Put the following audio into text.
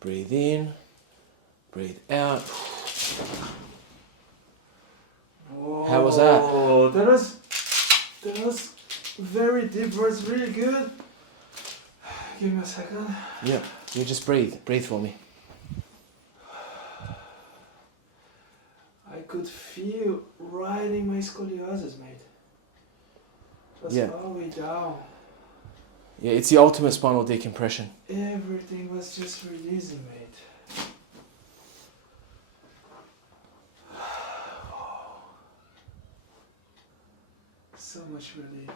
Breathe in. Breathe out. How was that? Oh, that was very deep. Was really good. Give me a second. Yeah. You just breathe. Breathe for me. I could feel right in my scoliosis, mate. It was Yeah. all the way down. Yeah, it's the ultimate spinal decompression. Everything was just releasing, mate. So much relief.